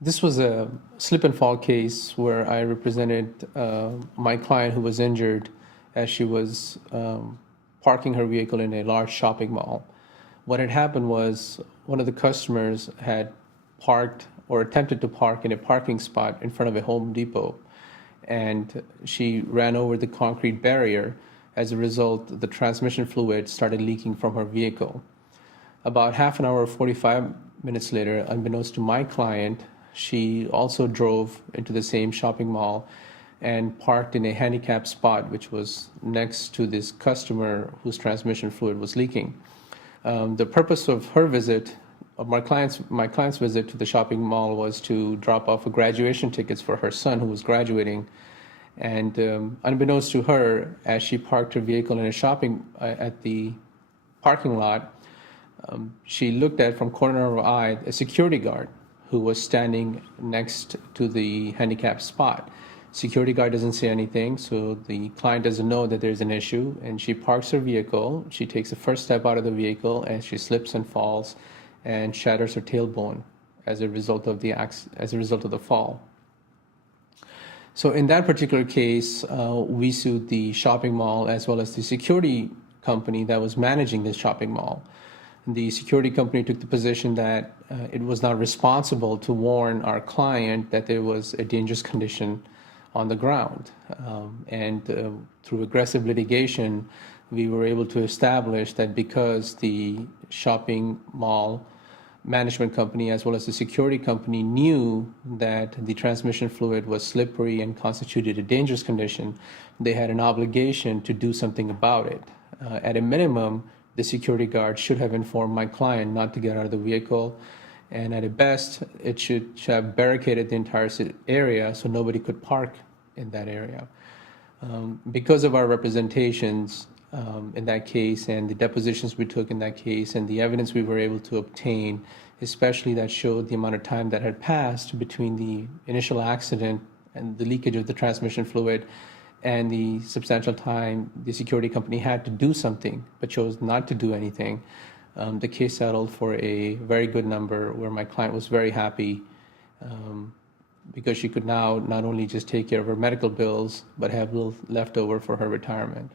This was a slip and fall case where I represented my client who was injured as she was parking her vehicle in a large shopping mall. What had happened was one of the customers had parked or attempted to park in a parking spot in front of a Home Depot, and she ran over the concrete barrier. As a result, the transmission fluid started leaking from her vehicle. About half an hour, 45 minutes later, unbeknownst to my client, she also drove into the same shopping mall and parked in a handicapped spot, which was next to this customer whose transmission fluid was leaking. The purpose of her visit, of my client's visit to the shopping mall, was to drop off graduation tickets for her son who was graduating. And unbeknownst to her, as she parked her vehicle in a shopping at the parking lot, she looked at, from corner of her eye, a security guard who was standing next to the handicapped spot. Security guard doesn't say anything, so the client doesn't know that there's an issue, and she parks her vehicle. She takes the first step out of the vehicle, and she slips and falls and shatters her tailbone as a result of the fall. So in that particular case, we sued the shopping mall as well as the security company that was managing this shopping mall. The security company took the position that it was not responsible to warn our client that there was a dangerous condition on the ground. Through aggressive litigation, we were able to establish that because the shopping mall management company as well as the security company knew that the transmission fluid was slippery and constituted a dangerous condition, they had an obligation to do something about it. At a minimum, the security guard should have informed my client not to get out of the vehicle, and at a best, it should have barricaded the entire area so nobody could park in that area. Because of our representations in that case and the depositions we took in that case and the evidence we were able to obtain, especially that showed the amount of time that had passed between the initial accident and the leakage of the transmission fluid and the substantial time the security company had to do something but chose not to do anything, the case settled for a very good number where my client was very happy because she could now not only just take care of her medical bills but have little left over for her retirement.